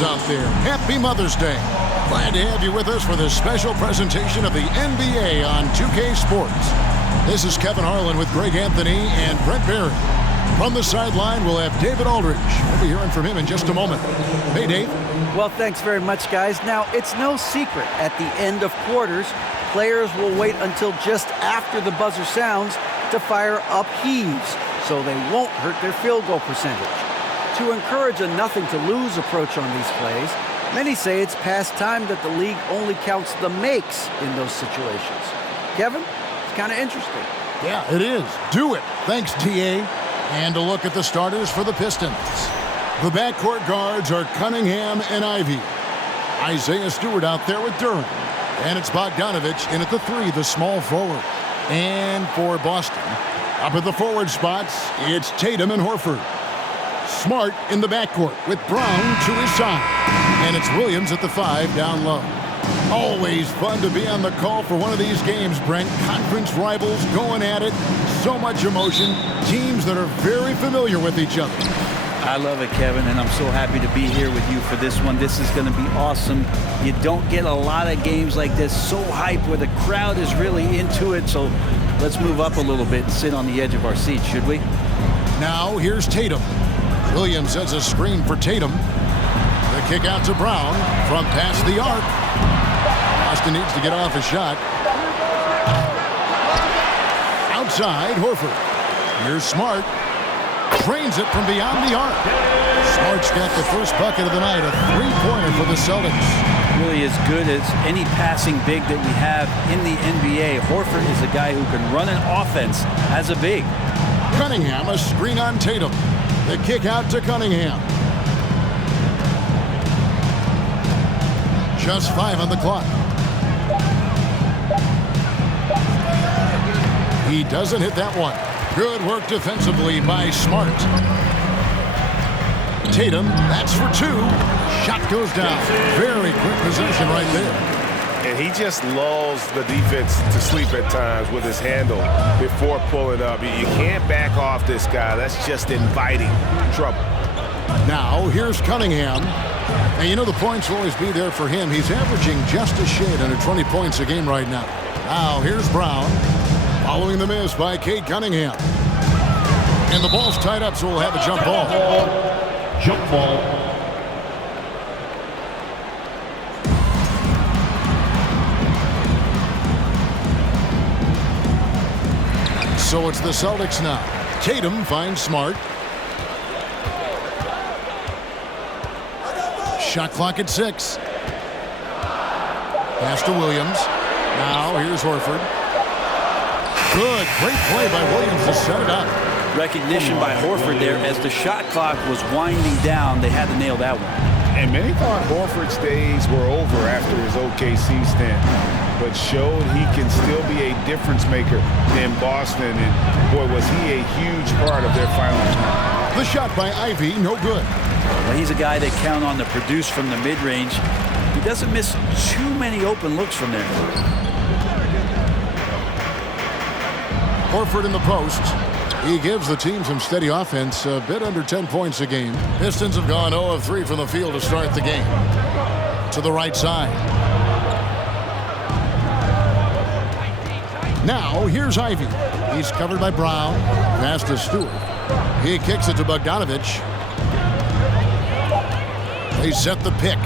mothers out there, happy Mother's Day. Glad to have you with us for this special presentation of the NBA on 2K Sports. This is Kevin Harlan with Greg Anthony and Brent Barry. From the sideline, we'll have David Aldridge. We'll be hearing from him in just a moment. Hey, Dave. Well, thanks very much, guys. Now, it's no secret at the end of quarters, players will wait until just after the buzzer sounds to fire up heaves, so they won't hurt their field goal percentage. To encourage a nothing-to-lose approach on these plays, many say it's past time that the league only counts the makes in those situations. Kevin, it's kind of interesting. Yeah, it is. Do it. Thanks, TA. And a look at the starters for the Pistons. The backcourt guards are Cunningham and Ivy. Isaiah Stewart out there with Durham. And it's Bogdanovich in at the 3, the small forward. And for Boston, up at the forward spots, it's Tatum and Horford. Smart in the backcourt with Brown to his side. And it's Williams at the 5 down low. Always fun to be on the call for one of these games, Brent. Conference rivals going at it. So much emotion. Teams that are very familiar with each other. I love it, Kevin, and I'm so happy to be here with you for this one. This is going to be awesome. You don't get a lot of games like this so hype where the crowd is really into it. So let's move up a little bit and sit on the edge of our seats, should we? Now here's Tatum. Williams sets a screen for Tatum. The kick out to Brown from past the arc. Boston needs to get off a shot. Outside, Horford. Here's Smart. Drains it from beyond the arc. Smart's got the first bucket of the night, a three-pointer for the Celtics. Really as good as any passing big that we have in the NBA. Horford is a guy who can run an offense as a big. Cunningham, a screen on Tatum. The kick out to Cunningham. Just 5 on the clock. He doesn't hit that one. Good work defensively by Smart. Tatum, that's for 2. Shot goes down. Very quick possession right there. And he just lulls the defense to sleep at times with his handle before pulling up. You can't back off this guy. That's just inviting trouble. Now, here's Cunningham. And you know the points will always be there for him. He's averaging just a shade under 20 points a game right now. Now, here's Brown. Following the miss by Cade Cunningham. And the ball's tied up, so we'll have a jump ball. Jump ball. So it's the Celtics now. Tatum finds Smart. Shot clock at 6. Pass to Williams. Now here's Horford. Good. Great play by Williams to set it up. Recognition by Horford there as the shot clock was winding down. They had to nail that one. And many thought Horford's days were over after his OKC stint, but showed he can still be a difference maker in Boston. And boy, was he a huge part of their final run. The shot by Ivy, no good. Well, he's a guy they count on to produce from the mid-range. He doesn't miss too many open looks from there. Horford in the post. He gives the team some steady offense, a bit under 10 points a game. Pistons have gone 0 of 3 from the field to start the game. To the right side. Now, here's Ivy. He's covered by Brown. Pass to Stewart. He kicks it to Bogdanovich. They set the pick.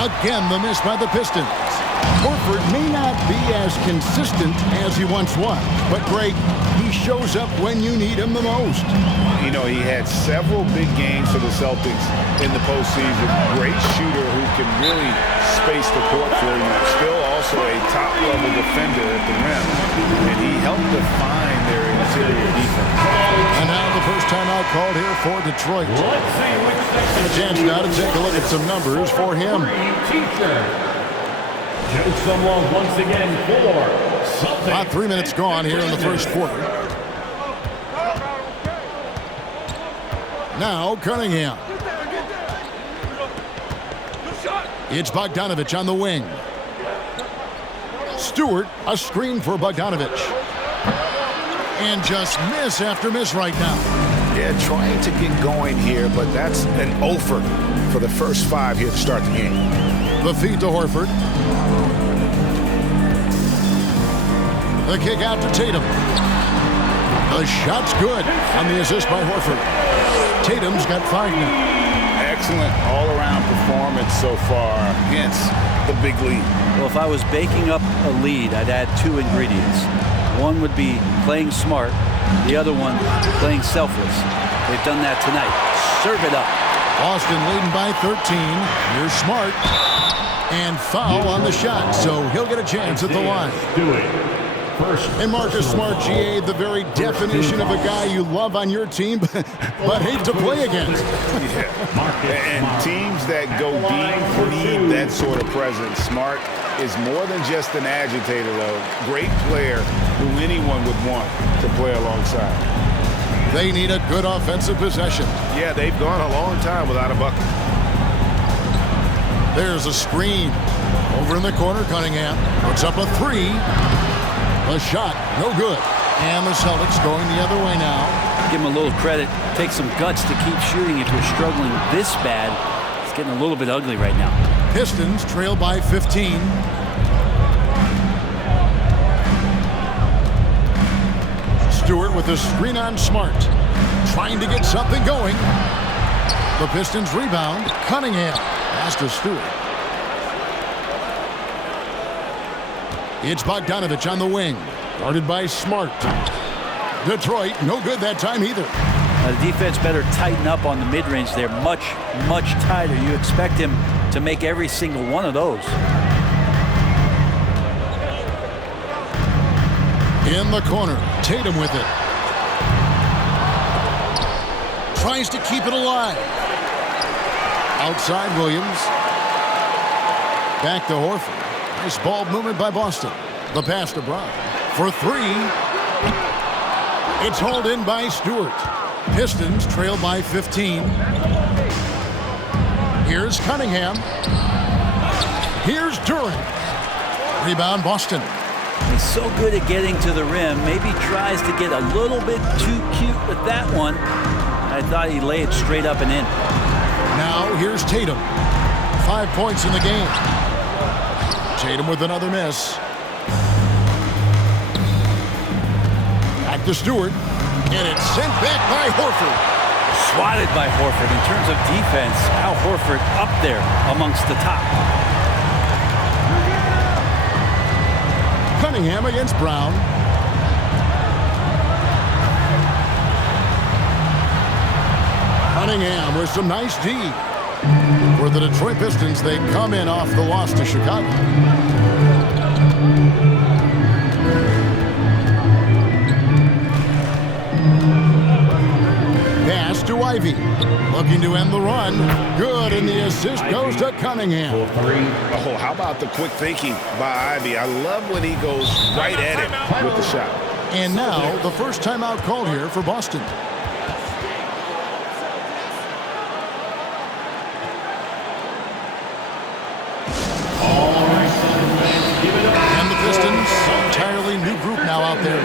Again, the miss by the Pistons. Horford may not be as consistent as he once was, but Greg, he shows up when you need him the most. You know, he had several big games for the Celtics in the postseason. Great shooter who can really space the court for you. Still also a top-level defender at the rim, and he helped define their interior defense. And now the first timeout called here for Detroit. And a chance now to take a look at some numbers for him. Once again for Celtics. About 3 minutes gone here in the first quarter. Now Cunningham. It's Bogdanovich on the wing. Stewart, a screen for Bogdanovich. And just miss after miss right now. Yeah, trying to get going here, but that's an offer for the first 5 here to start the game. The feed to Horford. The kick out to Tatum. The shot's good on the assist by Horford. Tatum's got 5 now. Excellent all-around performance so far against the big lead. Well, if I was baking up a lead, I'd add 2 ingredients. One would be playing smart. The other one, playing selfless. They've done that tonight. Serve it up. Boston leading by 13. You're smart. And foul on the shot, so he'll get a chance at the line. Do it. And Marcus Smart, GA, the very definition of a guy you love on your team, but hate to play against. And teams that go deep need that sort of presence. Smart is more than just an agitator, though. Great player who anyone would want to play alongside. They need a good offensive possession. Yeah, they've gone a long time without a bucket. There's a screen. Over in the corner, Cunningham puts up a 3. A shot, no good. And the Celtics going the other way now. Give him a little credit. Take some guts to keep shooting if you're struggling this bad. It's getting a little bit ugly right now. Pistons trail by 15. Stewart with a screen on Smart. Trying to get something going. The Pistons rebound. Cunningham. Pass to Stewart. It's Bogdanovich on the wing. Guarded by Smart. Detroit, no good that time either. The defense better tighten up on the mid-range. They're much, much tighter. You expect him to make every single one of those. In the corner, Tatum with it. Tries to keep it alive. Outside Williams. Back to Horford. Nice ball movement by Boston. The pass to Brown. For 3. It's hauled in by Stewart. Pistons trail by 15. Here's Cunningham. Here's Durant. Rebound Boston. He's so good at getting to the rim. Maybe tries to get a little bit too cute with that one. I thought he'd lay it straight up and in. Now here's Tatum. 5 points in the game. Tatum with another miss. Back to Stewart. And it's sent back by Horford. Swatted by Horford. In terms of defense, Al Horford up there amongst the top. Cunningham against Brown. Cunningham with some nice D. For the Detroit Pistons, they come in off the loss to Chicago. Pass to Ivy. Looking to end the run. Good, and the assist goes to Cunningham. Oh, how about the quick thinking by Ivy? I love when he goes right at it with the shot. And now, the first timeout called here for Boston. And the Pistons, entirely new group now out there.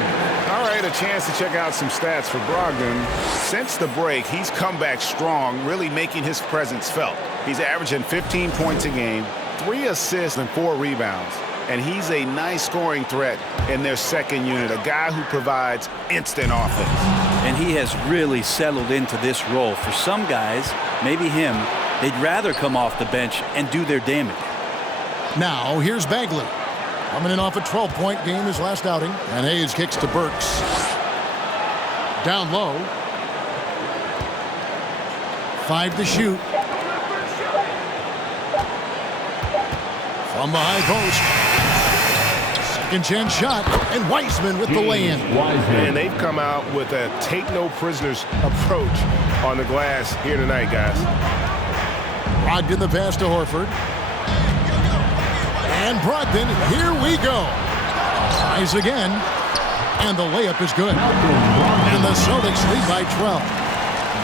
All right, a chance to check out some stats for Brogdon. Since the break, he's come back strong, really making his presence felt. He's averaging 15 points a game, 3 assists and 4 rebounds. And he's a nice scoring threat in their second unit, a guy who provides instant offense. And he has really settled into this role. For some guys, maybe him, they'd rather come off the bench and do their damage. Now, here's Bagley. Coming in off a 12-point game his last outing. And Hayes kicks to Burks. Down low. 5 to shoot. From the high post. Second chance shot. And Weissman with the lay-in. And they've come out with a take-no-prisoners approach on the glass here tonight, guys. Brogdon the pass to Horford. And Brogdon, here we go. Tries again. And the layup is good. And the Celtics lead by 12.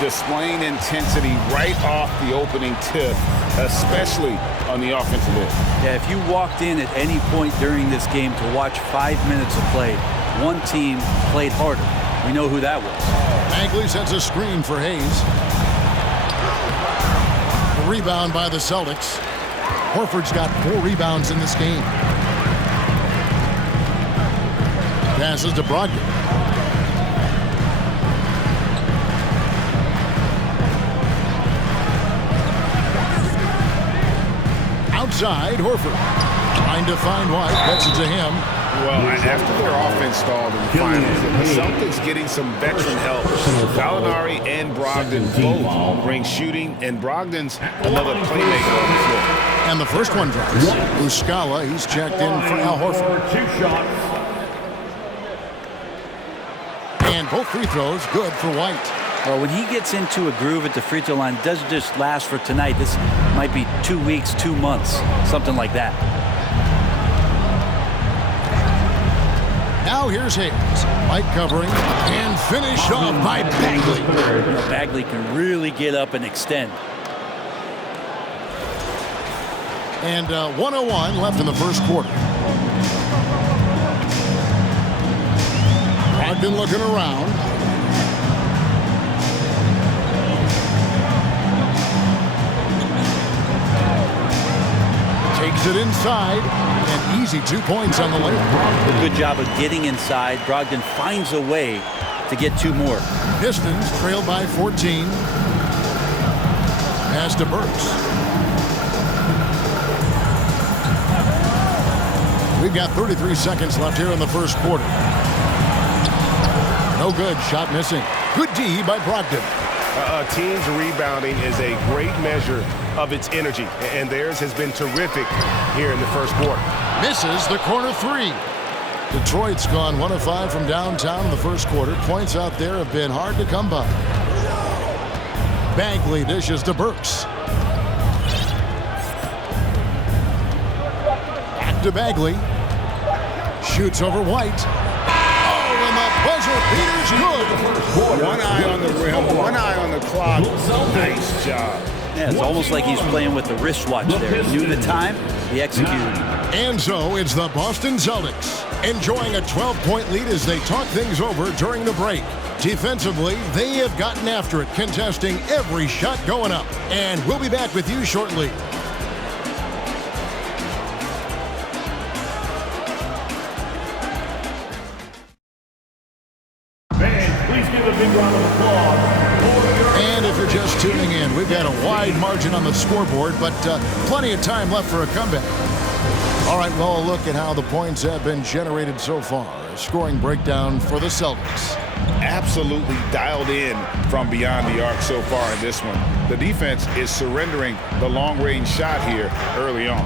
Displaying intensity right off the opening tip, especially on the offensive end. Yeah, if you walked in at any point during this game to watch 5 minutes of play, one team played harder. We know who that was. Bagley sets a screen for Hayes. The rebound by the Celtics. Horford's got 4 rebounds in this game. Passes to Brogdon. Outside, Horford. Trying to find White. Gets it to him. Well, after their offense stalled in the finals, the Celtics getting some veteran help. Gallinari and Brogdon both bring shooting, and Brogdon's another playmaker on the floor. And the first one drops. Muscala, he's checked in for Al Horford. 2 shots. And both free throws good for White. Well, when he gets into a groove at the free throw line, it doesn't just last for tonight. This might be 2 weeks, 2 months, something like that. Now here's Hayes. White covering and finished off by Bagley. Bagley can really get up and extend. And 1:01 left in the first quarter. Brogdon looking around. Takes it inside. And easy 2 points on the layup. Good job of getting inside. Brogdon finds a way to get 2 more. Pistons trailed by 14. Pass to Burks. We've got 33 seconds left here in the first quarter. No good. Shot missing. Good D by Brogdon. A team's rebounding is a great measure of its energy, and theirs has been terrific here in the first quarter. Misses the corner 3. Detroit's gone 1 of 5 from downtown in the first quarter. Points out there have been hard to come by. Bagley dishes to Burks. Back to Bagley. Shoots over White. Oh, and the buzzer beater's good. One eye on the rim, one eye on the clock. Nice job. Yeah, it's almost like he's playing with the wristwatch there. He knew the time, he executed. And so it's the Boston Celtics enjoying a 12-point lead as they talk things over during the break. Defensively, they have gotten after it, contesting every shot going up. And we'll be back with you shortly. Fans, please give a big round of applause. And if you're just tuning in, we've got a wide margin on the scoreboard, but plenty of time left for a comeback. All right, well, a look at how the points have been generated so far. A scoring breakdown for the Celtics. Absolutely dialed in from beyond the arc so far in this one. The defense is surrendering the long-range shot here early on.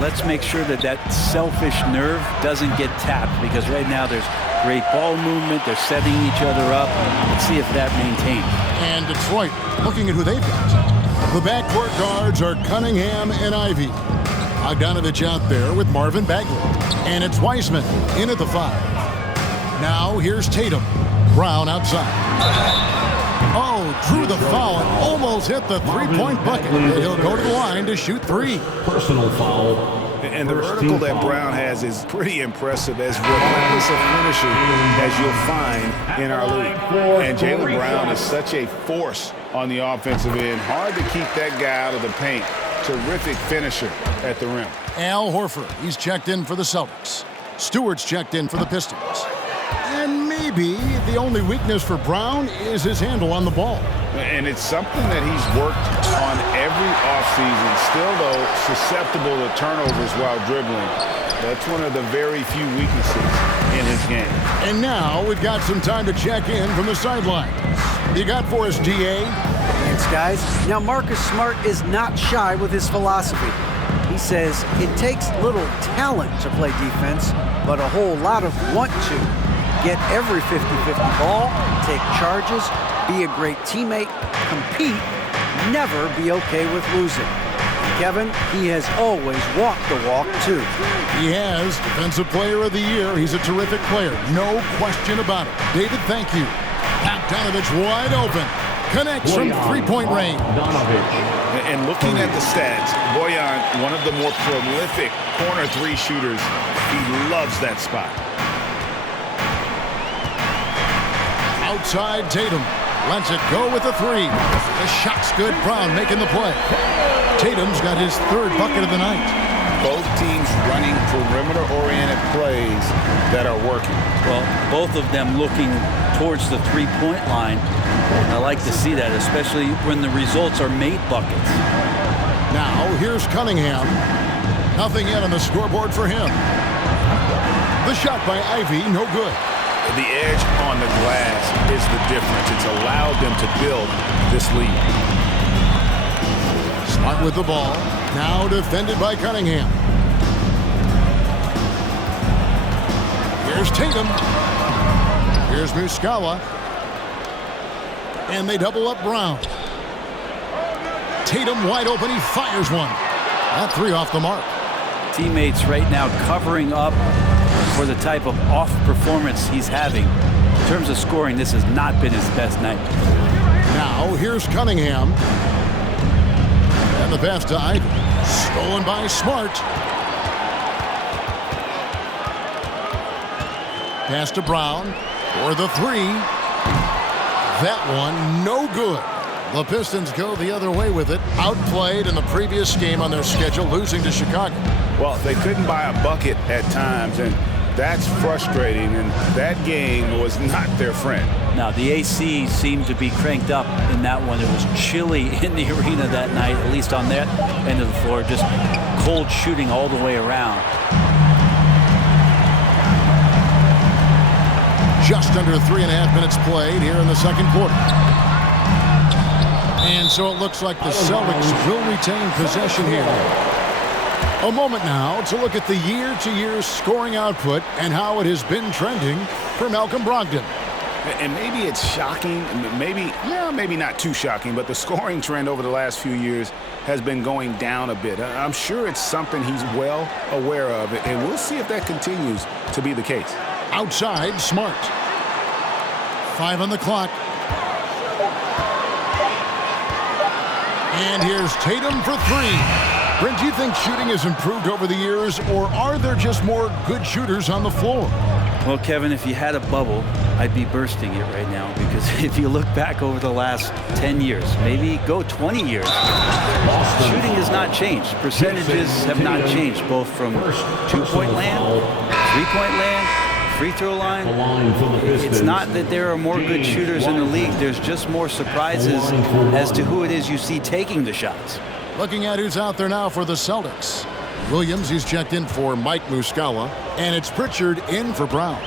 Let's make sure that that selfish nerve doesn't get tapped, because right now there's great ball movement. They're setting each other up. Let's see if that maintains. And Detroit, looking at who they've got. The backcourt guards are Cunningham and Ivy. Bogdanovich out there with Marvin Bagley. And it's Wiseman in at the 5. Now here's Tatum. Brown outside. Oh, drew the foul and almost hit the three-point bucket. He'll go to the line to shoot 3. Personal foul. And the vertical that Brown has is pretty impressive, as relentless a finisher as you'll find in our league. And Jaylen Brown is such a force on the offensive end. Hard to keep that guy out of the paint. Terrific finisher at the rim. Al Horford, he's checked in for the Celtics. Stewart's checked in for the Pistons. And maybe the only weakness for Brown is his handle on the ball. And it's something that he's worked on every offseason. Still, though, susceptible to turnovers while dribbling. That's one of the very few weaknesses in his game. And now we've got some time to check in from the sidelines. You got for us, DA? Thanks, guys. Now, Marcus Smart is not shy with his philosophy. He says it takes little talent to play defense, but a whole lot of want to. Get every 50-50 ball, take charges, be a great teammate, compete, never be okay with losing. Kevin, he has always walked the walk, too. He has. Defensive Player of the Year. He's a terrific player. No question about it. David, thank you. Bogdanovich wide open. Connects from three-point range. And looking at the stats, Bojan, one of the more prolific corner 3 shooters. He loves that spot. Outside Tatum. Lets it go with a three. The shot's good. Brown making the play. Tatum's got his third bucket of the night. Both teams running perimeter-oriented plays that are working. Well, both of them looking towards the three-point line. I like to see that, especially when the results are made buckets. Now, here's Cunningham. Nothing yet on the scoreboard for him. The shot by Ivy, no good. The edge on the glass is the difference. It's allowed them to build this lead. Smart with the ball. Now defended by Cunningham. Here's Tatum. Here's Muscala. And they double up Brown. Tatum wide open. He fires one. That three off the mark. Teammates right now covering up for the type of off performance he's having. In terms of scoring, this has not been his best night. Now here's Cunningham. And the pass to Ivy. Stolen by Smart. Pass to Brown for the three. That one no good. The Pistons go the other way with it. Outplayed in the previous game on their schedule, losing to Chicago. Well, they couldn't buy a bucket at times, and that's frustrating, and that game was not their friend. Now, the AC seemed to be cranked up in that one. It was chilly in the arena that night, at least on that end of the floor. Just cold shooting all the way around. Just under 3.5 minutes played here in the second quarter. And so it looks like the Celtics will retain possession here. A moment now to look at the year-to-year scoring output and how it has been trending for Malcolm Brogdon. And maybe it's shocking, maybe not too shocking, but the scoring trend over the last few years has been going down a bit. I'm sure it's something he's well aware of, and we'll see if that continues to be the case. Outside, Smart. 5 on the clock. And here's Tatum for three. Brent, do you think shooting has improved over the years, or are there just more good shooters on the floor? Well, Kevin, if you had a bubble, I'd be bursting it right now, because if you look back over the last 10 years, maybe go 20 years, shooting has not changed. Percentages have not changed, both from two-point land, three-point land, free throw line. It's not that there are more good shooters in the league. There's just more surprises as to who it is you see taking the shots. Looking at who's out there now for the Celtics. Williams, he's checked in for Mike Muscala. And it's Pritchard in for Brown.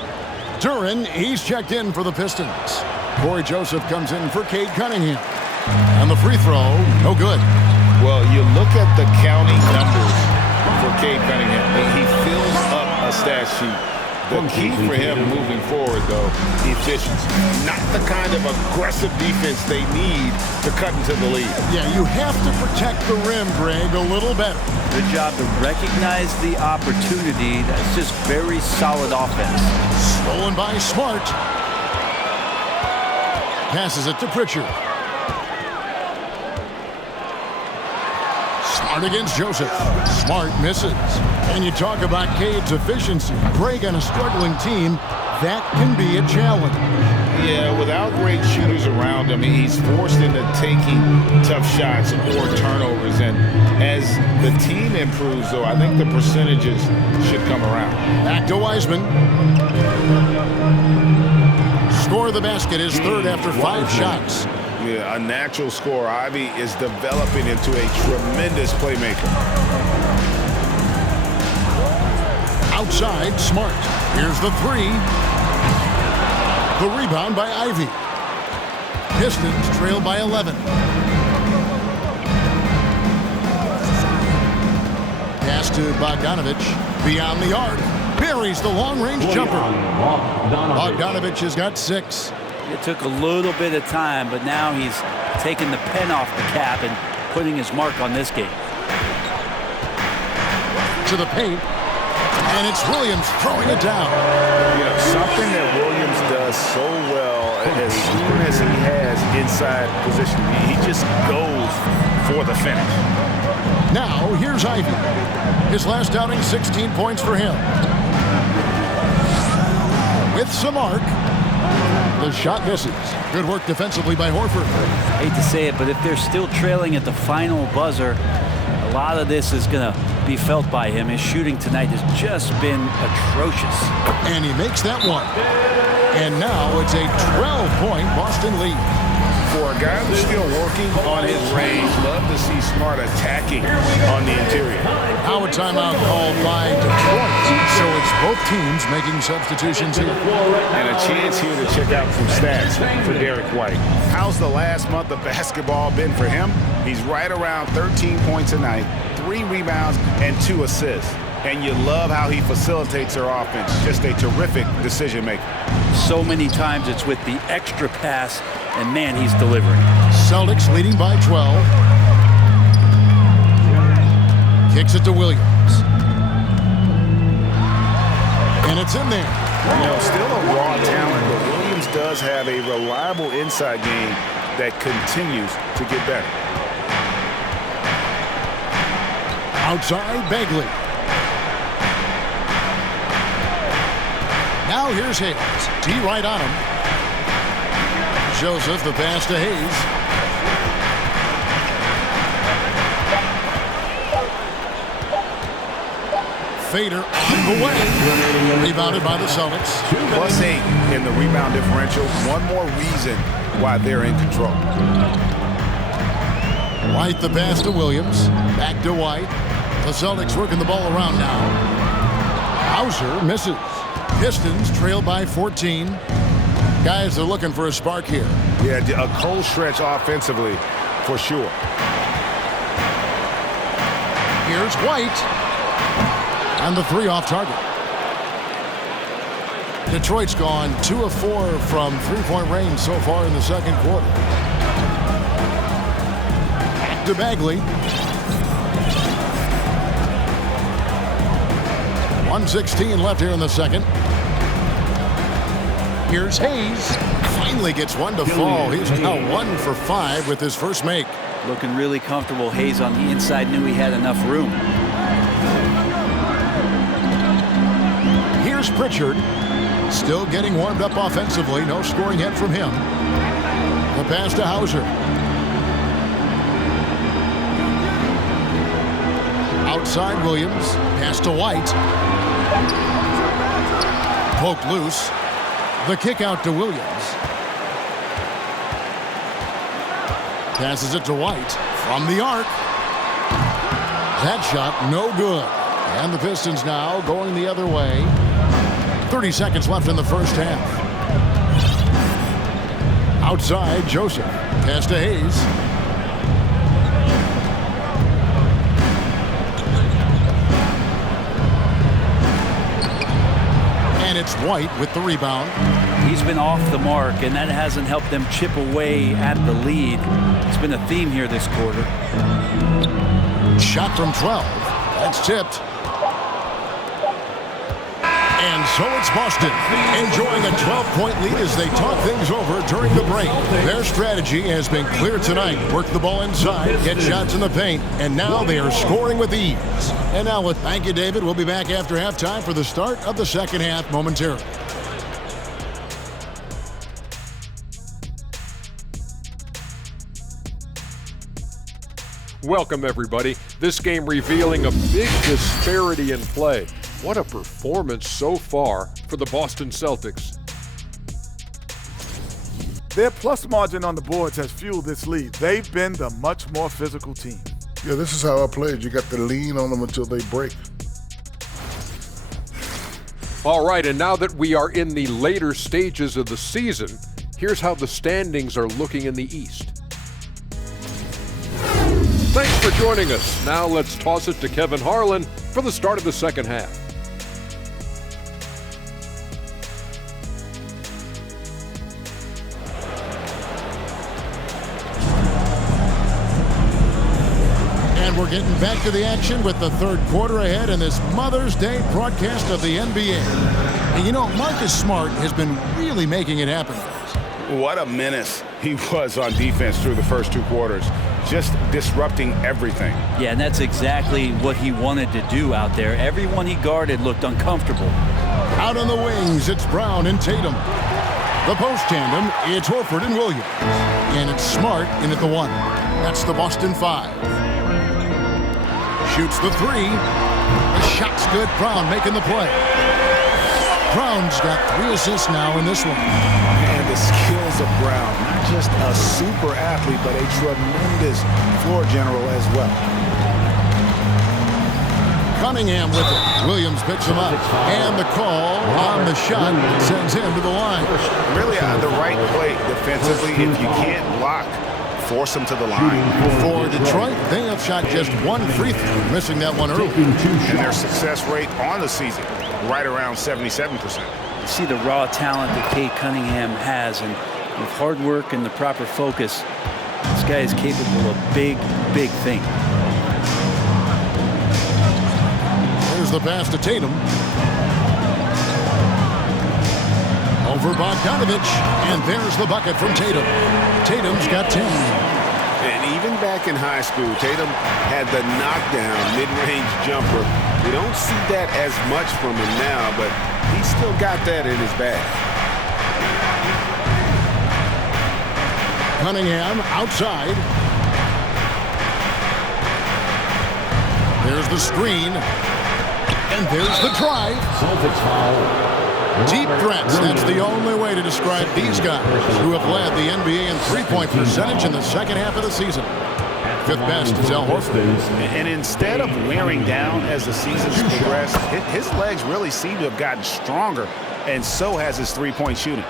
Duran, he's checked in for the Pistons. Corey Joseph comes in for Cade Cunningham. And the free throw, no good. Well, you look at the counting numbers for Cade Cunningham. He fills up a stat sheet. The key for him moving forward, though, efficiency. Not the kind of aggressive defense they need to cut into the lead. Yeah, you have to protect the rim, Greg, a little better. Good job to recognize the opportunity. That's just very solid offense. Stolen by Smart. Passes it to Pritchard. Smart against Joseph. Smart misses. And you talk about Cade's efficiency. Greg, on a struggling team, that can be a challenge. Yeah, without great shooters around him, he's forced into taking tough shots or turnovers. And as the team improves, though, I think the percentages should come around. Back to Wiseman. Score the basket, his third after 5 shots. Yeah, a natural scorer. Ivy is developing into a tremendous playmaker. Outside, Smart. Here's the three. The rebound by Ivy. Pistons trail by 11. Pass to Bogdanovich. Beyond the arc. Buries the long-range jumper. Bogdanovich has got 6. It took a little bit of time, but now he's taking the pen off the cap and putting his mark on this game. To the paint. And it's Williams throwing it down. You know, something that Williams does so well as soon as he has inside position, he just goes for the finish. Now, here's Ivy. His last outing, 16 points for him. With some arc. The shot misses. Good work defensively by Horford. Hate to say it, but if they're still trailing at the final buzzer, a lot of this is going to be felt by him. His shooting tonight has just been atrocious. And he makes that one. And now it's a 12-point Boston lead. For a guy who's still working on his range, love to see Smart attacking on the interior. Now a timeout called by Detroit. So it's both teams making substitutions here. And a chance here to check out some stats for Derek White. How's the last month of basketball been for him? He's right around 13 points a night, 3 rebounds, and 2 assists. And you love how he facilitates their offense. Just a terrific decision maker. So many times it's with the extra pass, and man, he's delivering. Celtics leading by 12. Kicks it to Williams. And it's in there. You know, still a raw talent, but Williams does have a reliable inside game that continues to get better. Outside, Bagley. Now here's Hayes. D right on him. Joseph, the pass to Hayes. Fader on the way. Rebounded by the Celtics. +8 in the rebound differential. One more reason why they're in control. White the pass to Williams. Back to White. The Celtics working the ball around now. Hauser misses. Pistons trail by 14. Guys are looking for a spark here. Yeah, a cold stretch offensively for sure. Here's White. And the 3 off target. Detroit's gone 2 of 4 from three-point range so far in the second quarter. Back to Bagley. 1:16 left here in the second. Here's Hayes. Finally gets one to fall. He's now 1 for 5 with his first make. Looking really comfortable. Hayes on the inside knew he had enough room. Here's Pritchard. Still getting warmed up offensively. No scoring yet from him. The pass to Hauser. Outside Williams. Pass to White. Poked loose. The kick out to Williams. Passes it to White from the arc. That shot no good. And the Pistons now going the other way. 30 seconds left in the first half. Outside Joseph. Pass to Hayes. And it's White with the rebound. He's been off the mark, and that hasn't helped them chip away at the lead. It's been a theme here this quarter. Shot from 12. That's tipped. And so it's Boston, enjoying a 12-point lead as they talk things over during the break. Their strategy has been clear tonight. Work the ball inside, get shots in the paint, and now they are scoring with ease. And now thank you, David. We'll be back after halftime for the start of the second half momentarily. Welcome, everybody. This game revealing a big disparity in play. What a performance so far for the Boston Celtics. Their plus margin on the boards has fueled this lead. They've been the much more physical team. Yeah, this is how I played. You got to lean on them until they break. All right, and now that we are in the later stages of the season, here's how the standings are looking in the East. Thanks for joining us. Now let's toss it to Kevin Harlan for the start of the second half. And we're getting back to the action with the third quarter ahead in this Mother's Day broadcast of the NBA. And you know, Marcus Smart has been really making it happen. What a menace he was on defense through the first 2 quarters. Just disrupting everything. Yeah, and that's exactly what he wanted to do out there. Everyone he guarded looked uncomfortable. Out on the wings, it's Brown and Tatum. The post tandem, it's Horford and Williams. And it's Smart in at the 1. That's the Boston 5. Shoots the 3. The shot's good. Brown making the play. Brown's got 3 assists now in this one. And the skills of Brown, not just a super athlete, but a tremendous floor general as well. Cunningham with it. Williams picks him up. And the call on the shot sends him to the line. Really the right play defensively. If you can't block, force him to the line. For Detroit, they have shot just 1 free throw, missing that one early. And their success rate on the season, right around 77%. You see the raw talent that Cade Cunningham has, and with hard work and the proper focus, this guy is capable of big, big things. There's the pass to Tatum. Over Bogdanovich, and there's the bucket from Tatum. Tatum's got 10. And even back in high school, Tatum had the knockdown mid-range jumper. We don't see that as much from him now, but he's still got that in his bag. Cunningham outside. There's the screen. And there's the drive. Celtics foul. Deep threats. That's the only way to describe these guys who have led the NBA in three-point percentage in the second half of the season. Fifth best is Al Horford. And instead of wearing down as the season's progressed, his legs really seem to have gotten stronger, and so has his three-point shooting.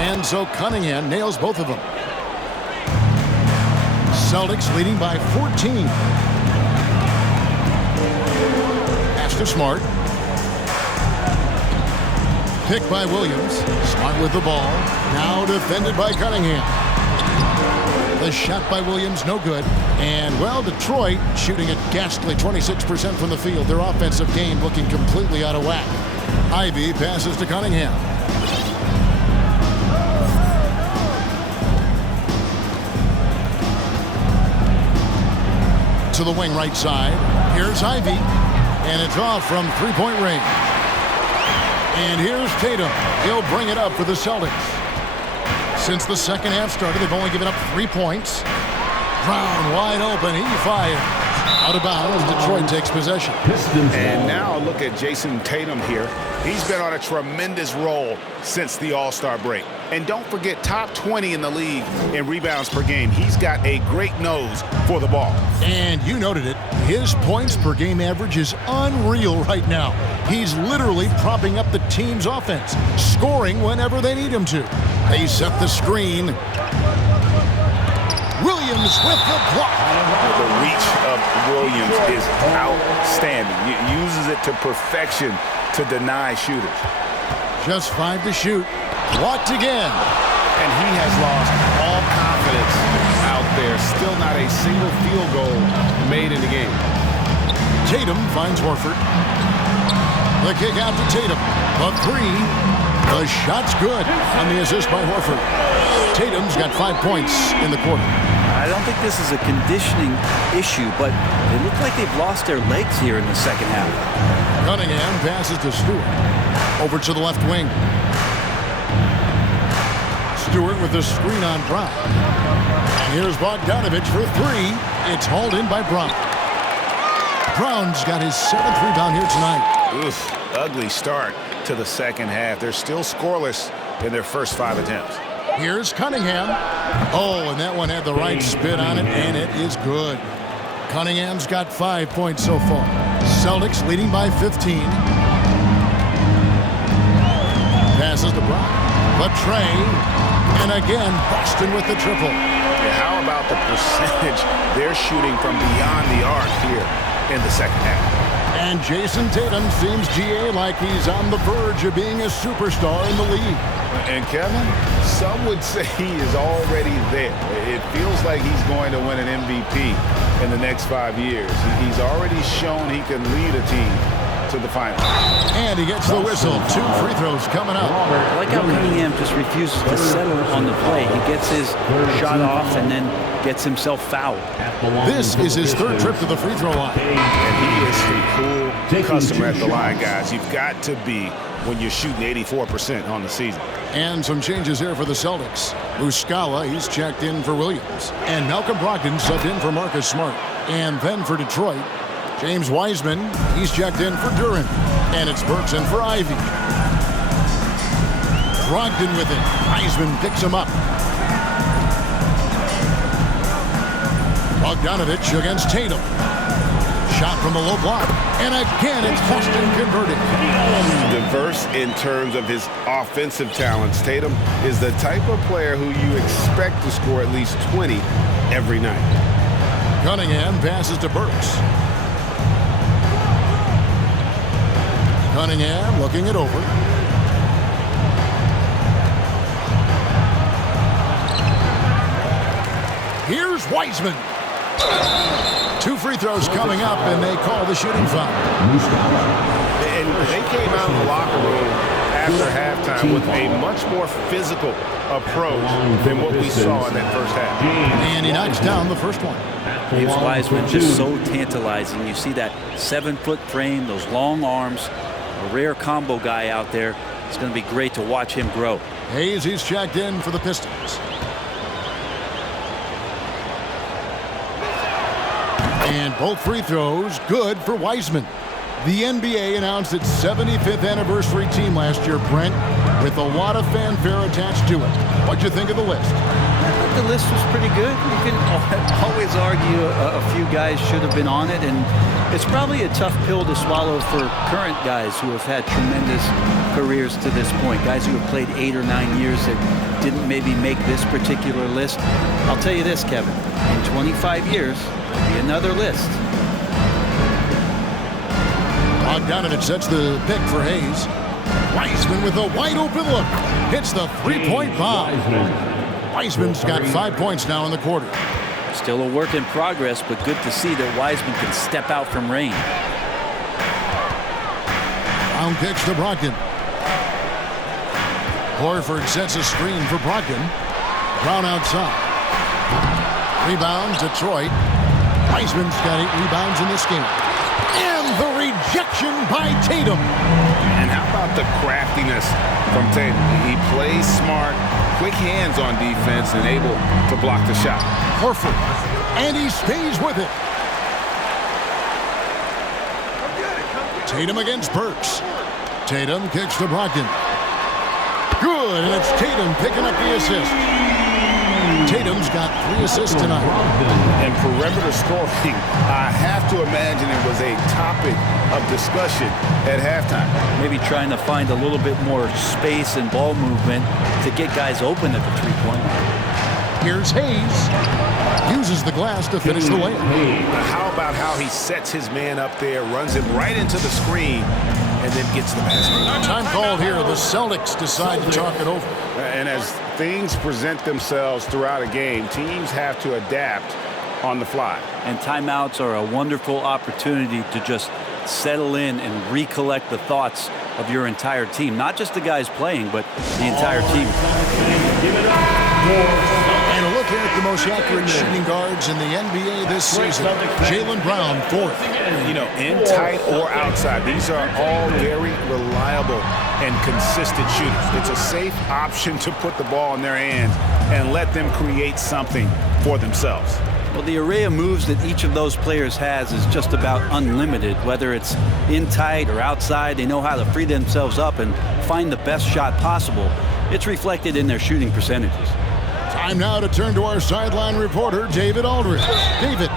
And so Cunningham nails both of them. Celtics leading by 14. Pass to Smart. Picked by Williams. Smart with the ball. Now defended by Cunningham. The shot by Williams, no good. And, well, Detroit shooting a ghastly 26% from the field. Their offensive game looking completely out of whack. Ivy passes to Cunningham. To the wing right side. Here's Ivy. And it's off from three-point range. And here's Tatum. He'll bring it up for the Celtics. Since the second half started, they've only given up 3 points. Brown wide open. He fires. Out of bounds. Detroit takes possession. And now look at Jason Tatum here. He's been on a tremendous roll since the All-Star break. And don't forget, top 20 in the league in rebounds per game. He's got a great nose for the ball. And you noted it. His points per game average is unreal right now. He's literally propping up the team's offense, scoring whenever they need him to. They set the screen. Williams with the block. The reach of Williams is outstanding. He uses it to perfection to deny shooters. Just 5 to shoot. Blocked again. And he has lost all confidence out there. Still not a single field goal made in the game. Tatum finds Horford. The kick out to Tatum. The three. The shot's good on the assist by Horford. Tatum's got 5 points in the quarter. I don't think this is a conditioning issue, but they look like they've lost their legs here in the second half. Cunningham passes to Stewart. Over to the left wing. Stewart with the screen on Brown. And here's Bogdanovich for 3. It's hauled in by Brown. Brown's got his 7th rebound here tonight. Oof, ugly start to the second half. They're still scoreless in their first 5 attempts. Here's Cunningham. Oh, and that one had the right spin on it, and it is good. Cunningham's got 5 points so far. Celtics leading by 15. Passes to Brown. The tray. And again, Boston with the triple. Yeah, how about the percentage they're shooting from beyond the arc here in the second half? And Jason Tatum seems, GA, like he's on the verge of being a superstar in the league. And Kevin, some would say he is already there. It feels like he's going to win an MVP in the next 5 years. He's already shown he can lead a team to the final. And he gets the whistle. 2 free throws coming up. I like how Cunningham just refuses to settle on the play. He gets his shot off and then gets himself fouled. This is his 3rd trip to the free throw line. And he is a cool customer at the line, guys. You've got to be when you're shooting 84% on the season. And some changes here for the Celtics. Muscala, he's checked in for Williams. And Malcolm Brogdon subbed in for Marcus Smart. And then for Detroit, James Wiseman, he's checked in for Duren. And it's Burks in for Ivy. Brogdon with it. Wiseman picks him up. Bogdanovich against Tatum. Shot from the low block. And again, it's Boston converted. Diverse in terms of his offensive talents. Tatum is the type of player who you expect to score at least 20 every night. Cunningham passes to Burks. Cunningham looking it over. Here's Wiseman. 2 free throws coming up, and they call the shooting foul. And they came out of the locker room after halftime with a much more physical approach than what we saw in that first half. And he knocks down the first one. James Wiseman just so tantalizing. You see that 7-foot frame, those long arms, a rare combo guy out there. It's going to be great to watch him grow. Hayes, he's checked in for the Pistons. And both free throws good for Wiseman. The NBA announced its 75th anniversary team last year, Brent, with a lot of fanfare attached to it. What'd you think of the list? I thought the list was pretty good. You can always argue a few guys should have been on it, and it's probably a tough pill to swallow for current guys who have had tremendous careers to this point, guys who have played 8 or 9 years that didn't maybe make this particular list. I'll tell you this, Kevin, in 25 years, there'll be another list. Bogdanovich sets the pick for Hayes. Wiseman with a wide open look. Hits the 3-point bomb. Wiseman's got 5 points now in the quarter. Still a work in progress, but good to see that Wiseman can step out from range. Brown kicks to Brogdon. Horford sets a screen for Brogdon. Brown outside. Rebound, Detroit. Wiseman's got 8 rebounds in this game. And the rejection by Tatum. And how about the craftiness from Tatum? He plays smart, quick hands on defense, and able to block the shot. Horford, and he stays with it. Tatum against Burks. Tatum kicks to Brogdon. Good, and it's Tatum picking up the assist. Tatum's got 3 assists tonight. And perimeter scoring, I have to imagine it was a topic of discussion at halftime. Maybe trying to find a little bit more space and ball movement to get guys open at the 3-point line. Here's Hayes. Uses the glass to finish the layup. How about how he sets his man up there, runs him right into the screen, and then gets the basket. Time called here. The Celtics decide to talk it over. And as things present themselves throughout a game, teams have to adapt on the fly. And timeouts are a wonderful opportunity to just settle in and recollect the thoughts of your entire team. Not just the guys playing, but the entire team. And a look here at the most accurate shooting guards in the NBA this season. Jaylen Brown, 4th. You know, in tight or outside, these are all very reliable and consistent shooters. It's a safe option to put the ball in their hands and let them create something for themselves. Well, the array of moves that each of those players has is just about unlimited. Whether it's in tight or outside, they know how to free themselves up and find the best shot possible. It's reflected in their shooting percentages. Time now to turn to our sideline reporter, David Aldridge. David.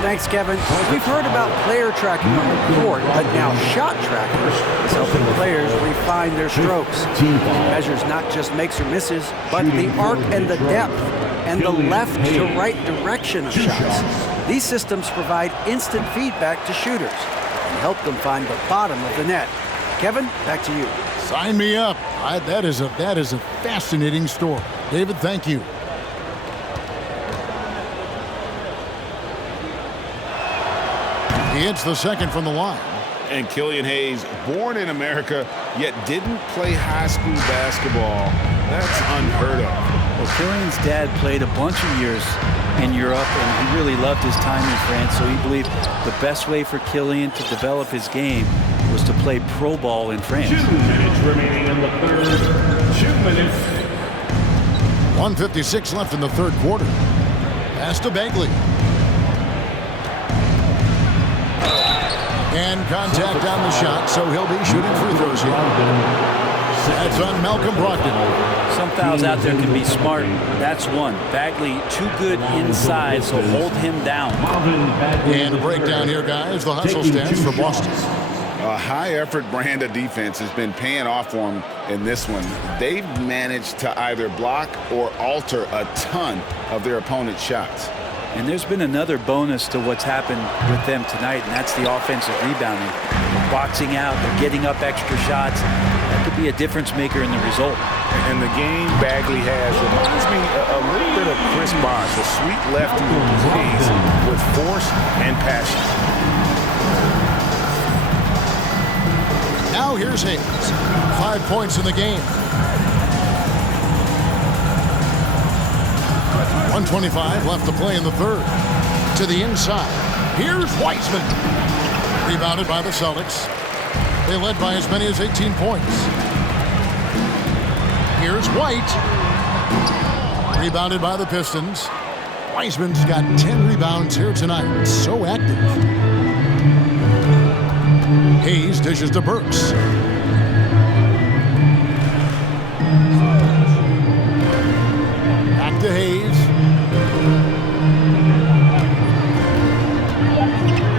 Thanks, Kevin. We've heard about player tracking on the court, but now shot tracking is helping players refine their strokes. It measures not just makes or misses, but the arc and the depth and the left to right direction of shots. These systems provide instant feedback to shooters and help them find the bottom of the net. Kevin, back to you. Sign me up. That is a fascinating story. David, thank you. He hits the second from the line. And Killian Hayes, born in America, yet didn't play high school basketball. That's unheard of. Well, Killian's dad played a bunch of years in Europe, and he really loved his time in France, so he believed the best way for Killian to develop his game was to play pro ball in France. 2 minutes remaining in the third. 2 minutes. 1:56 left in the third quarter. Pass to Bagley. And contact on the shot, so he'll be shooting free throws here. That's on Malcolm Brogdon. Some fouls out there can be smart. That's one. Bagley too good inside, so hold him down. And a breakdown here, guys. The hustle stance for Boston. A high-effort brand of defense has been paying off for them in this one. They've managed to either block or alter a ton of their opponent's shots. And there's been another bonus to what's happened with them tonight, and that's the offensive rebounding. They're boxing out, they're getting up extra shots. That could be a difference maker in the result. And the game Bagley has reminds me a little bit of Chris Bosh, a sweet lefty who plays with force and passion. Now here's Hayes. 5 points in the game. 1:25 left to play in the third. To the inside. Here's Wiseman. Rebounded by the Celtics. They led by as many as 18 points. Here's White. Rebounded by the Pistons. Wiseman's got 10 rebounds here tonight. So active. Hayes dishes to Burks. Back to Hayes.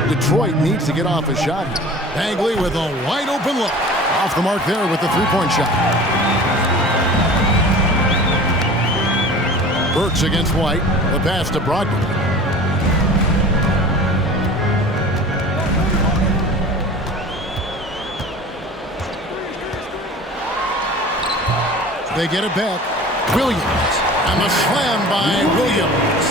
Detroit needs to get off a shot. Bagley with a wide open look. Off the mark there with the three-point shot. Burks against White. The pass to Brogdon. They get it back. Williams. And the slam by Williams.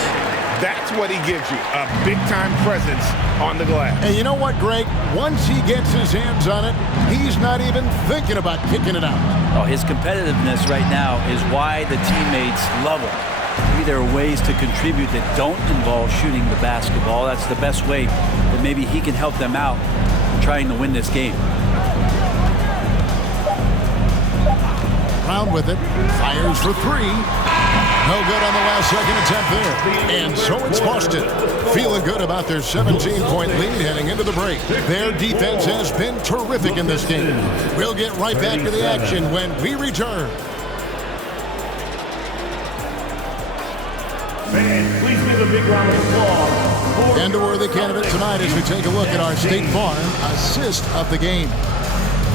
That's what he gives you, a big-time presence on the glass. And you know what, Greg? Once he gets his hands on it, he's not even thinking about kicking it out. Oh, his competitiveness right now is why the teammates love him. Maybe there are ways to contribute that don't involve shooting the basketball. That's the best way that maybe he can help them out trying to win this game. Brown with it. Fires for three. No good on the last second attempt there. And so it's Boston. Feeling good about their 17-point lead heading into the break. Their defense has been terrific in this game. We'll get right back to the action when we return. Fans, please give a big round of applause. And a worthy candidate tonight as we take a look at our State Farm assist of the game.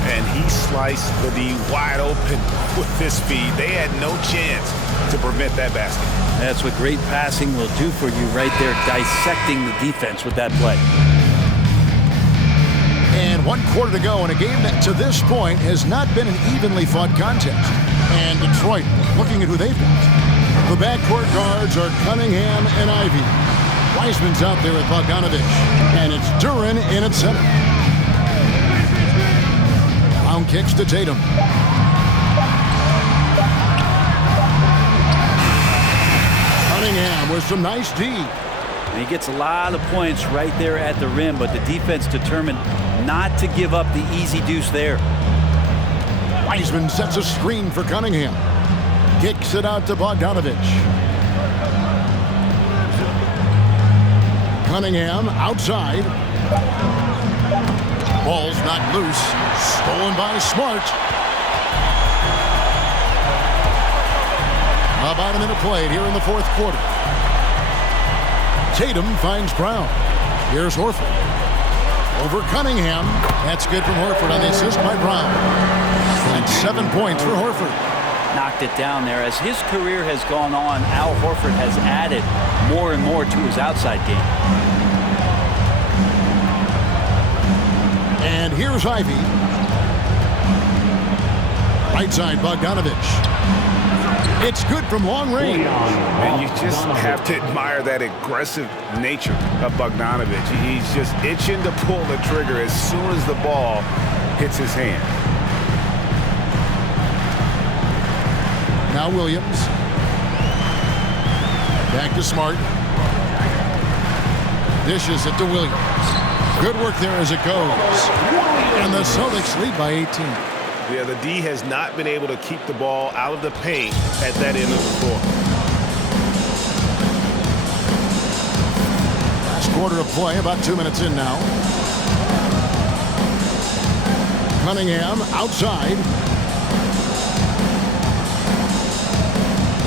And he sliced the D wide open with this feed. They had no chance to prevent that basket. That's what great passing will do for you right there, dissecting the defense with that play. And 1 quarter to go in a game that to this point has not been an evenly fought contest. And Detroit looking at who they've got. The backcourt guards are Cunningham and Ivy. Wiseman's out there with Bogdanovich. And it's Duran in at center. Brown kicks to Tatum. Cunningham with some nice D. And he gets a lot of points right there at the rim, but the defense determined not to give up the easy deuce there. Wiseman sets a screen for Cunningham. Kicks it out to Bogdanovich. Cunningham outside. Ball's not loose. Stolen by Smart. About a minute played here in the fourth quarter. Tatum finds Brown. Here's Horford. Over Cunningham. That's good from Horford on the assist by Brown. That's 7 points for Horford. Knocked it down there. As his career has gone on, Al Horford has added more and more to his outside game. And here's Ivy. Right side, Bogdanovich. It's good from long range. And you just have to admire that aggressive nature of Bogdanovich. He's just itching to pull the trigger as soon as the ball hits his hand. Now Williams. Back to Smart. Dishes it to Williams. Good work there as it goes. And the Celtics lead by 18. Yeah, the D has not been able to keep the ball out of the paint at that end of the floor. Last quarter of play, about 2 minutes in now. Cunningham outside.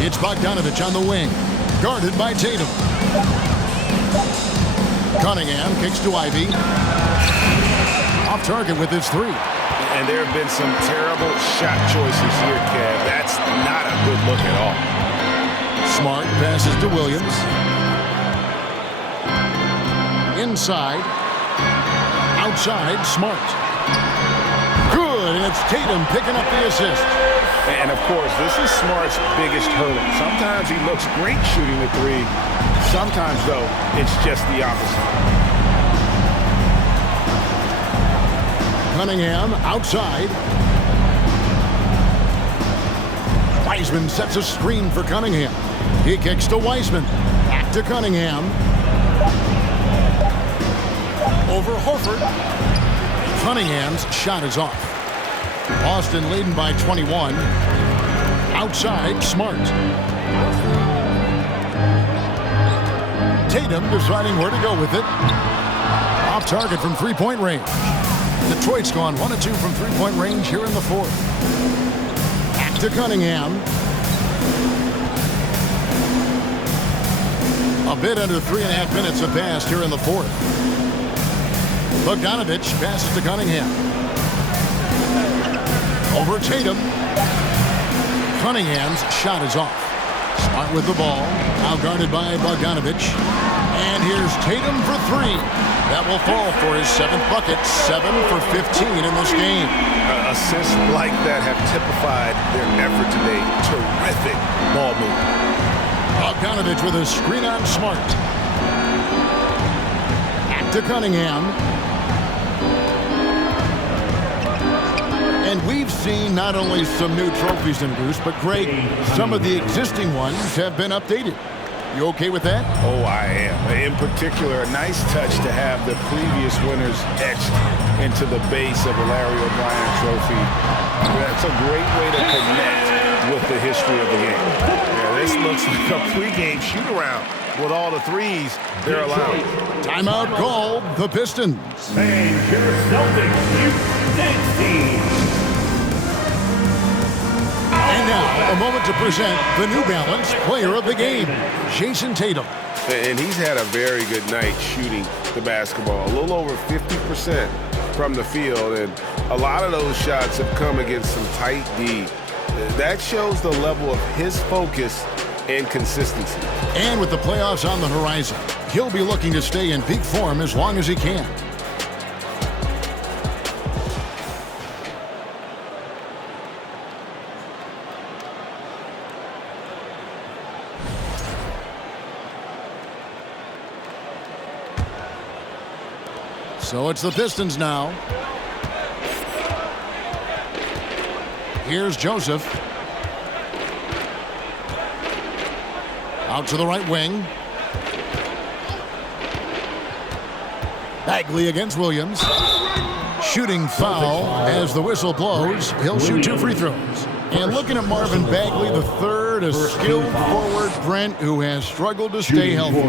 It's Bogdanovich on the wing. Guarded by Tatum. Cunningham kicks to Ivy. Off target with his three. And there have been some terrible shot choices here, Kev. That's not a good look at all. Smart passes to Williams. Inside. Outside, Smart. Good, and it's Tatum picking up the assist. And, of course, this is Smart's biggest hurdle. Sometimes he looks great shooting the three. Sometimes, though, it's just the opposite. Cunningham outside. Wiseman sets a screen for Cunningham. He kicks to Wiseman. Back to Cunningham. Over Horford. Cunningham's shot is off. Boston leading by 21. Outside, Smart. Tatum deciding where to go with it. Off target from three-point range. Detroit's gone 1 of 2 from three-point range here in the fourth. Back to Cunningham. A bit under 3.5 minutes have passed here in the fourth. Bogdanovich passes to Cunningham. Over Tatum. Cunningham's shot is off. Smart with the ball. Now guarded by Bogdanovich. And here's Tatum for three. That will fall for his 7th bucket. 7 for 15 in this game. Assists like that have typified their effort today. Terrific ball movement. Bogdanovich with a screen on Smart. Back to Cunningham. And we've seen not only some new trophies introduced, but Greg, some of the existing ones have been updated. You okay with that? Oh, I am. In particular, a nice touch to have the previous winners etched into the base of the Larry O'Brien trophy. That's a great way to connect with the history of the game. Yeah, this looks like a pregame shoot-around with all the threes they're allowing. Timeout called the Pistons. And your Celtics Youth Team. And now, a moment to present the New Balance Player of the Game, Jason Tatum. And he's had a very good night shooting the basketball. A little over 50% from the field, and a lot of those shots have come against some tight D. That shows the level of his focus and consistency. And with the playoffs on the horizon, he'll be looking to stay in peak form as long as he can. So it's the Pistons now. Here's Joseph. Out to the right wing. Bagley against Williams. Shooting foul as the whistle blows. He'll shoot 2 free throws. And looking at Marvin Bagley, the third, a skilled forward, Brent, who has struggled to stay healthy.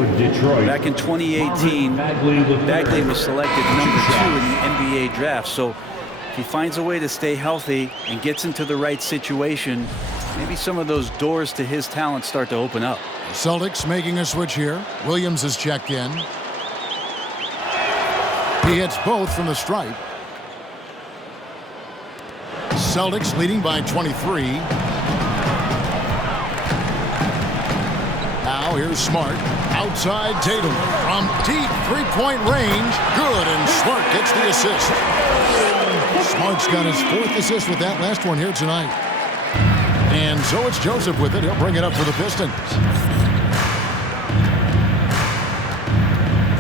Back in 2018, Bagley was selected number 2 in the NBA draft. So if he finds a way to stay healthy and gets into the right situation, maybe some of those doors to his talent start to open up. Celtics making a switch here. Williams is checked in. He hits both from the stripe. Celtics leading by 23. Now here's Smart. Outside Tatum. From deep three-point range. Good, and Smart gets the assist. Smart's got his 4th assist with that last one here tonight. And so it's Joseph with it. He'll bring it up for the Pistons.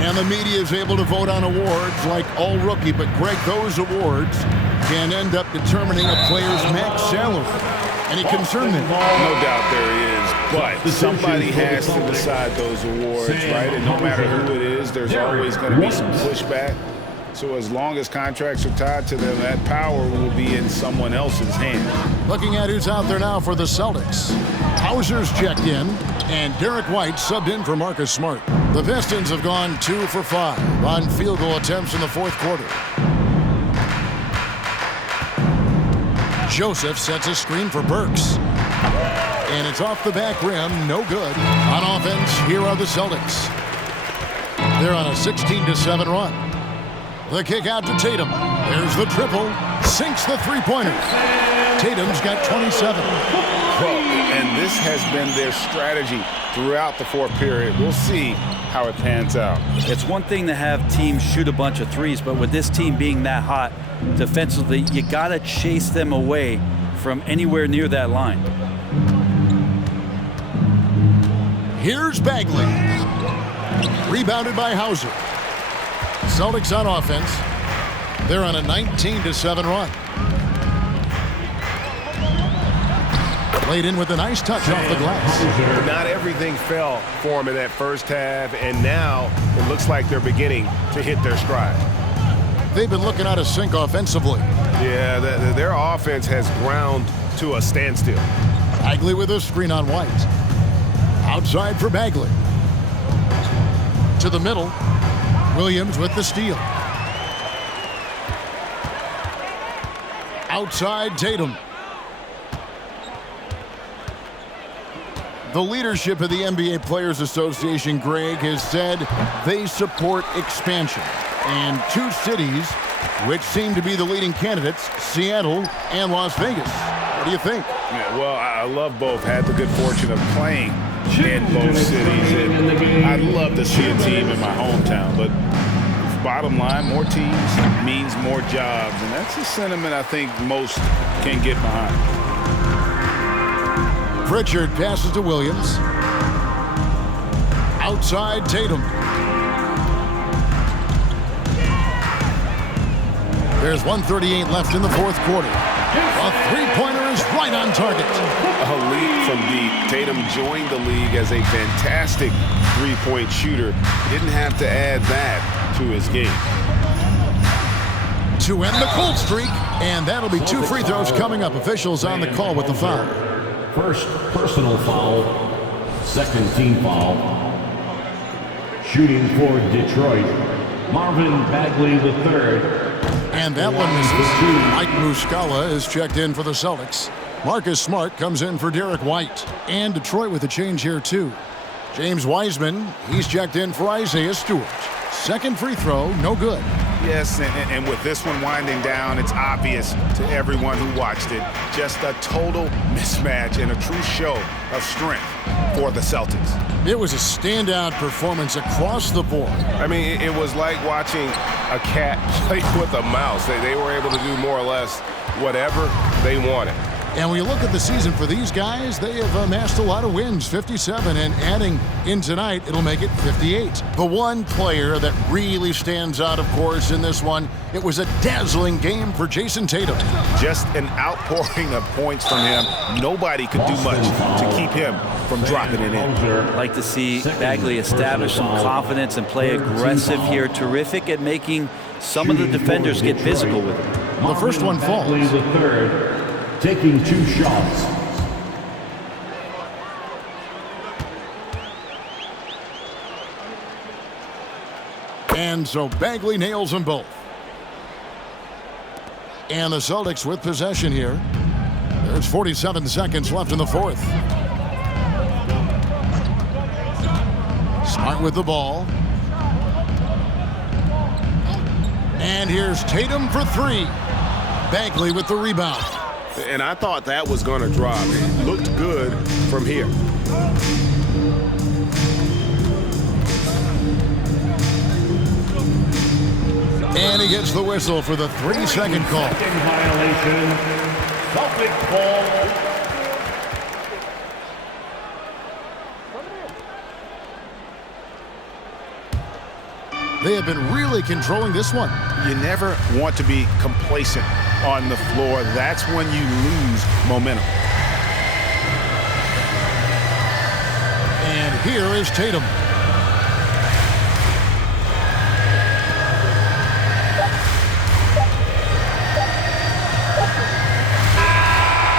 And the media is able to vote on awards like All Rookie, but Greg, those awards can end up determining a player's max salary. Any concern there? No doubt there is, but somebody has to decide those awards, right? And no matter who it is, there's always going to be some pushback. So as long as contracts are tied to them, that power will be in someone else's hands. Looking at who's out there now for the Celtics. Hauser's checked in, and Derek White subbed in for Marcus Smart. The Pistons have gone 2 for 5 on field goal attempts in the fourth quarter. Joseph sets a screen for Burks. And it's off the back rim, no good. On offense, here are the Celtics. They're on a 16-7 run. The kick out to Tatum. There's the triple. Sinks the three-pointer. Tatum's got 27. Well, and this has been their strategy throughout the fourth period. We'll see how it pans out. It's one thing to have teams shoot a bunch of threes, but with this team being that hot defensively, you got to chase them away from anywhere near that line. Here's Bagley. Rebounded by Hauser. Celtics on offense. They're on a 19-7 run. Played in with a nice touch off the glass. Not everything fell for them in that first half, and now it looks like they're beginning to hit their stride. They've been looking out of sync offensively. Yeah, their offense has ground to a standstill. Bagley with a screen on White. Outside for Bagley. To the middle. Williams with the steal. Outside Tatum. The leadership of the NBA Players Association, Greg, has said they support expansion. And two cities which seem to be the leading candidates, Seattle and Las Vegas. What do you think? Yeah, well, I love both. Had the good fortune of playing in both cities. And I'd love to see a team in my hometown, but bottom line, more teams means more jobs. And that's a sentiment I think most can get behind. Pritchard passes to Williams. Outside Tatum. There's 1:38 left in the fourth quarter. A three-pointer is right on target. A leap from deep. Tatum joined the league as a fantastic three-point shooter. Didn't have to add that to his game. To end the cold streak, and that'll be two free throws coming up. Officials on the call with the foul. First personal foul, second team foul. Shooting for Detroit, Marvin Bagley III. And that one misses. Mike Muscala is checked in for the Celtics. Marcus Smart comes in for Derek White. And Detroit with a change here too. James Wiseman, he's checked in for Isaiah Stewart. Second free throw, no good. Yes, and with this one winding down, it's obvious to everyone who watched it. Just a total mismatch and a true show of strength for the Celtics. It was a standout performance across the board. I mean, it was like watching a cat play with a mouse. They were able to do more or less whatever they wanted. And when you look at the season for these guys, they have amassed a lot of wins, 57, and adding in tonight, it'll make it 58. The one player that really stands out, of course, in this one, it was a dazzling game for Jason Tatum. Just an outpouring of points from him. Nobody could do much to keep him from dropping it in. I'd like to see Bagley establish some confidence and play aggressive here. Terrific at making some of the defenders get physical with him. The first one falls. Taking two shots. And so Bagley nails them both. And the Celtics with possession here. There's 47 seconds left in the fourth. Smart with the ball. And here's Tatum for three. Bagley with the rebound. And I thought that was going to drop. It looked good from here. And he gets the whistle for the 3-second call. Second violation. Celtic ball. They have been really controlling this one. You never want to be complacent on the floor. That's when you lose momentum. And here is Tatum.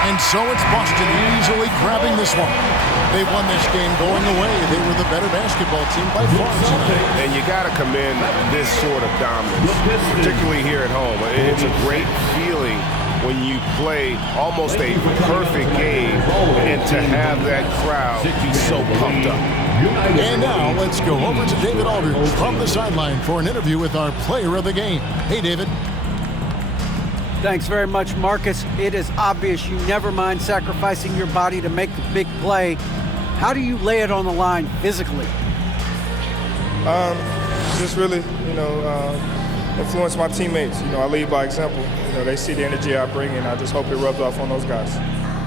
And so it's Boston easily grabbing this one. They won this game going away. They were the better basketball team by far tonight. And you got to commend this sort of dominance, particularly here at home. It's a great feeling when you play almost a perfect game and to have that crowd be so pumped up. And now let's go over to David Aldridge from the sideline for an interview with our player of the game. Hey, David. Thanks very much, Marcus. It is obvious you never mind sacrificing your body to make the big play. How do you lay it on the line physically? Just really, influence my teammates. I lead by example. They see the energy I bring, and I just hope it rubs off on those guys.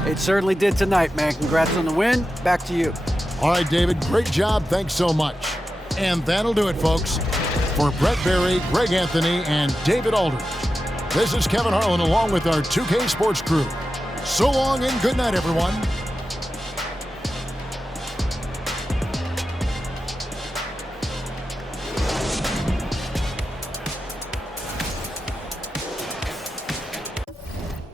It certainly did tonight, man. Congrats on the win. Back to you. All right, David, great job. Thanks so much. And that'll do it, folks. For Brett Berry, Greg Anthony, and David Aldridge, this is Kevin Harlan along with our 2K Sports crew. So long and good night, everyone.